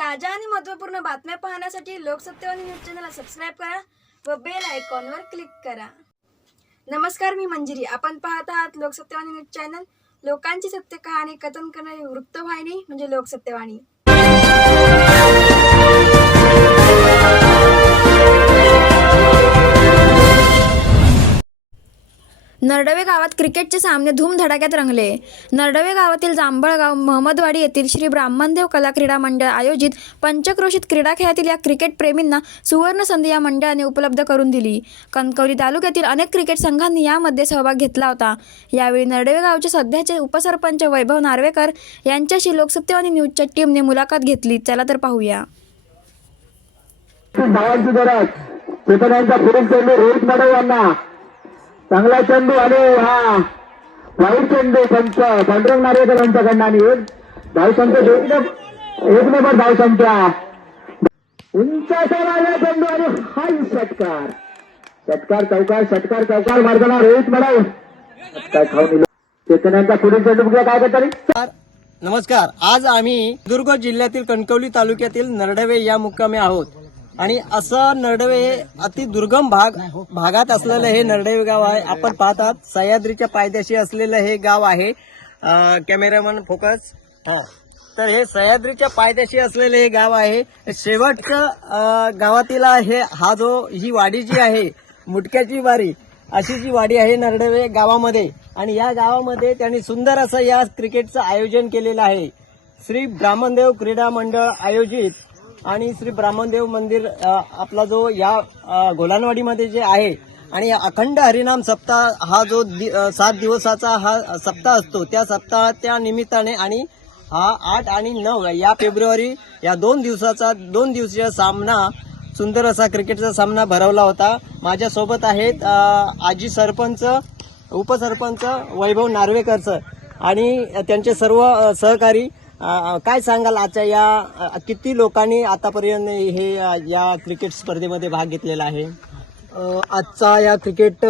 ताज्या आणि महत्त्वपूर्ण बातम्या पाहण्यासाठी लोकसत्यवाणी न्यूज चॅनलला सबस्क्राईब करा व बेल आयकॉनवर क्लिक करा. नमस्कार मी मंजिरी. आपण पाहत आहात लोकसत्यवाणी न्यूज चॅनल. लोकांची सत्य कहाणी कथन करणारी वृत्तवाहिनी म्हणजे लोकसत्यवाणी. नरडवे गावात क्रिकेटचे सामने धूमधडाक्यात रंगले. नरडवे गावातील जांभळगाव महमदवाडी येथील श्री ब्राह्मणदेव कला क्रीडा मंडळ आयोजित पंचक्रोशीत क्रीडा खेळातील या क्रिकेट प्रेमींना सुवर्ण संधी या मंडळाने उपलब्ध करून दिली. कणकवली तालुक्यातील अनेक क्रिकेट संघांनी यामध्ये सहभाग घेतला होता. यावेळी नरडवे गावचे सध्याचे उपसरपंच वैभव नार्वेकर यांच्याशी लोकसत्तेवाणी न्यूजच्या टीमने मुलाखत घेतली. चला तर पाहूया. रोहित यांना चांगला चेंडू आणि हा. वाईट चेंडू पंच. पांडुरंग नार्वेकर यांच्याकडनं आणि एक धावसंख्या एक नंबर धावसंख्या उंच आला चेंडू आणि हाय षटकार. षटकार चौकार षटकार चौकार मारताना रोहित मला काय खाऊन दिलं चेतनांचा पुढील चेंडू बघूया काय करता नमस्कार नमस्कार. आज आम्ही दुर्ग जिल्ह्यातील कणकवली तालुक्यातील नरडवे या मुक्कामी आहोत. आणि असं नरडवे हे अति दुर्गम भाग भागात असलेलं हे नरडवे गाव आहे. आपण पाहतात सह्याद्रीच्या पायथ्याशी असलेलं हे गाव आहे. Cameraman focus. हा. तर हे सह्याद्रीच्या पायथ्याशी असलेलं हे गाव आहे. शेवटचं गावातील हे हा जो ही वाडी जी आहे मुटक्याची वारी अशी जी वाडी आहे नरडवे गावामध्ये. आणि या गावामध्ये त्यांनी सुंदर असं या क्रिकेटचं आयोजन केलेलं आहे. श्री ब्राह्मणदेव क्रीडा मंडळ आयोजित आणि श्री ब्राह्मणदेव मंदिर आपला जो या गोलानवाडीमध्ये जे आहे आणि अखंड हरिनाम सप्ताह हा जो दि- सात दिवसाचा हा सप्ताह असतो त्या सप्ताहाच्या निमित्ताने आणि हा आठ आणि नऊ या फेब्रुवारी या दोन दिवसाचा दोन दिवसीय सामना सुंदर असा क्रिकेटचा सामना भरवला होता. माझ्यासोबत आहेत आजी सरपंच उपसरपंच वैभव नार्वेकर सर आणि त्यांचे सर्व सहकारी काय सांगाल आजच्या या किती लोकांनी आतापर्यंत हे या क्रिकेट स्पर्धेमध्ये भाग घेतलेला आहे? आजचा या क्रिकेट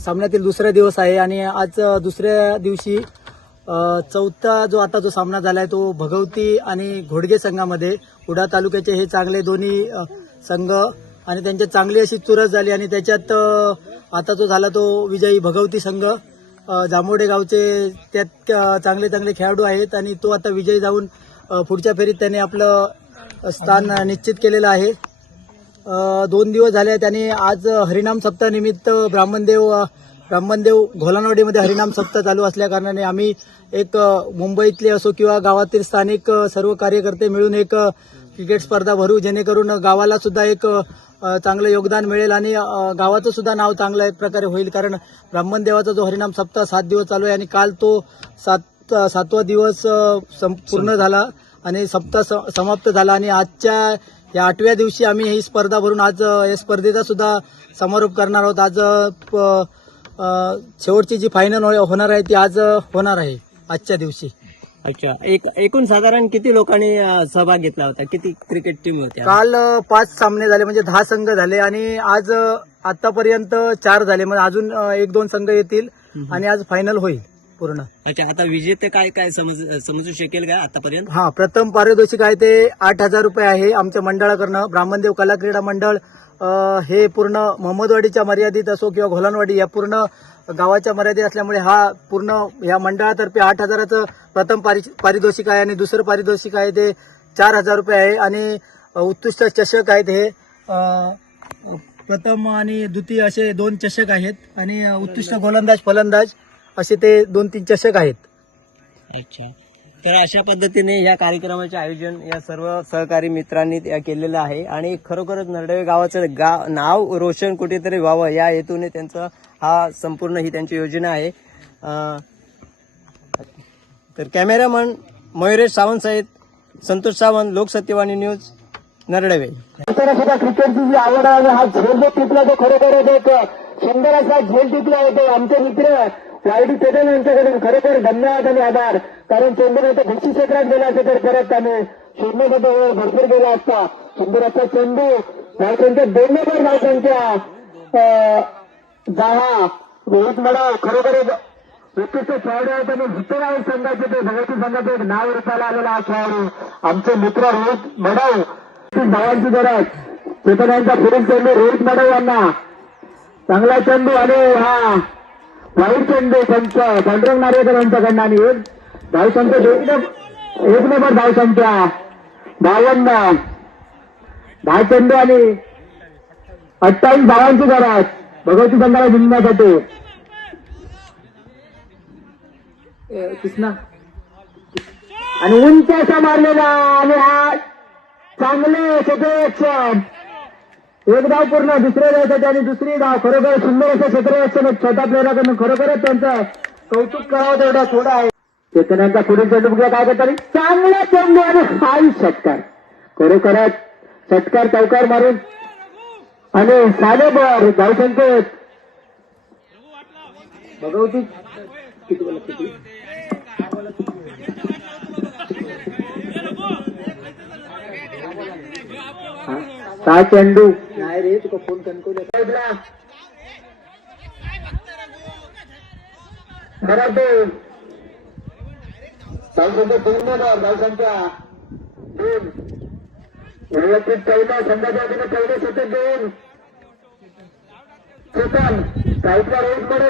सामन्यातील दुसरा दिवस आहे आणि आज दुसऱ्या दिवशी चौथा जो आता जो सामना झाला आहे तो भगवती आणि घोडगे संघामध्ये उडा तालुक्याचे हे चांगले दोन्ही संघ आणि त्यांच्यात चांगली अशी चुरस झाली आणि त्याच्यात आता जो झाला तो विजयी भगवती संघ. जांभोडे गावचे त्यात चांगले चांगले खेळाडू आहेत आणि तो आता विजयी जाऊन पुढच्या फेरीत त्याने आपलं स्थान निश्चित केलेलं आहे. दोन दिवस झाले त्यांनी आज हरिनाम सप्ताहानिमित्त ब्राह्मणदेव ब्राह्मणदेव घोलानवाडीमध्ये हरिनाम सप्ताह चालू असल्याकारणाने आम्ही एक मुंबईतले असो किंवा गावातील स्थानिक सर्व कार्यकर्ते मिळून एक क्रिकेट स्पर्धा भरू जेणेकरून गावाला सुद्धा एक चांगलं योगदान मिळेल आणि गावाचं सुद्धा नाव चांगलं एक प्रकारे होईल. कारण ब्राह्मणदेवाचा जो हरिनाम सप्ताह सात दिवस चालू आहे आणि काल तो सात सातवा दिवस पूर्ण झाला आणि सप्ताह स- समाप्त झाला आणि आजच्या या आठव्या दिवशी आम्ही ही स्पर्धा भरून आज या स्पर्धेचा सुद्धा समारोप करणार आहोत. आज शेवटची जी फायनल होणार आहे ती आज होणार आहे आजच्या दिवशी. अच्छा. एक एकूण साधारण किती लोकांनी अ, सहभाग घेतला होता? किती क्रिकेट टीम होत्या काल अ, पाच सामने झाले म्हणजे दहा संघ झाले आणि आज अ, आतापर्यंत चार झाले. म्हणजे अजून अ, एक दोन संघ येतील आणि आज फायनल होईल पूर्ण. अच्छा आता विजेते काय काय समज समजू शकेल का आतापर्यंत? हा प्रथम पारितोषिक आहे ते आठ हजार रुपये आहे आमच्या मंडळाकडनं. ब्राह्मणदेव कला क्रीडा मंडळ अ, हे पूर्ण मोहम्मदवाडीच्या मर्यादित असो किंवा घोलानवाडी या पूर्ण गावाच्या मर्यादित असल्यामुळे हा पूर्ण या मंडळातर्फे आठ हजाराचं प्रथम पारि- पारितोषिक आहे आणि दुसरं पारितोषिक आहे ते चार हजार रुपये आहे आणि उत्कृष्ट चषक आहेत हे प्रथम आणि द्वितीय असे दोन चषक आहेत आणि उत्कृष्ट गोलंदाज फलंदाज असे ते दोन तीन चषक आहेत. अच्छा. तर अशा पद्धतीने या कार्यक्रमाचे आयोजन या सर्व सहकारी मित्रांनी केलेलं आहे. आणि खरोखरच नरडवे गावाचं गाव नाव रोशन कुठेतरी व्हावं या हेतूने त्यांचं हा संपूर्ण ही त्यांची योजना आहे. तर कॅमेरामन मयुरेश सावंत सहित संतोष सावंत लोकसत्यवाणी न्यूज नरडवे. सुद्धा क्रिकेटची जी आवड आहे हा झेल जो टिपला तो खरोखरच एक सुंदर असा झेल टिपला होतो आमचे मित्र वायडी पटेल यांच्याकडून खरोखर धन्यवाद आणि आभार. कारण चेंडू तर भिक्षी क्षेत्रात गेला असता तर परत त्याने शोधण्यासाठी वेळ भरपूर गेला असता. सुंदर असा चेंडू धावसंख्या दोन नंबर धावसंख्या अं, दहा रोहित मडा खरोखरच उत्कृष्ट खेळाडू आहेत आणि विठ्ठलराव संघाचे ते भगवती संघाचे एक नाव रुपाला आलेला हा खेळाडू. आमचे मित्र रोहित मडव धावांची गरज. चेतनांचा पुढील चेंडू रोहित मडव यांना. चांगला चेंडू आणि हा वाईट चेंडू पंच पांडुरंग नार्वेकर यांच्याकडनं आणि एक धावसंख्या एक नंबर एक नंबर धावसंख्या बावन्न. दहा चेंडू आणि अठ्ठावीस धावांची गरज. भगवती संघाला जिंकण्यासाठी. कृष्णा. आणि उंच असा मारलेला आणि हा चांगले क्षेत्ररक्षण एक धाव पूर्ण दुसऱ्या धावसाठी आणि दुसरी धाव खरोखर सुंदर असं क्षेत्ररक्षण एक छोटा प्लेअराकडून खरोखरच त्यांचं कौतुक करावं तेवढा थोडा आहे. चेतनांचा पुढील चेंडू बघा काय करतात? चांगला चेंडू आणि हाई षटकार. खरोखरच षटकार चौकार मारून आणि साडेबर धावसंख्येत भगवती किती बोला किती हा? काय चेंडू? नाही रे तुका फोन कणकवले साईडला. मराठी धावसंख्या दोन. दोन संघाच्या वतीने दोन चेतन साईडला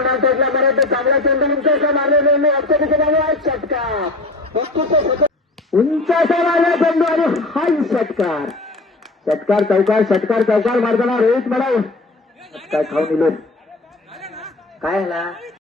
ना साईडला चांगला चेंडू उंच असा मारलेला नाही आजच्या षटकार. उंच असा मारला चेंडू आणि हाय षटकार. षटकार चौकार षटकार चौकार मारताना रोहित मला काय खाऊन दिले काय आला?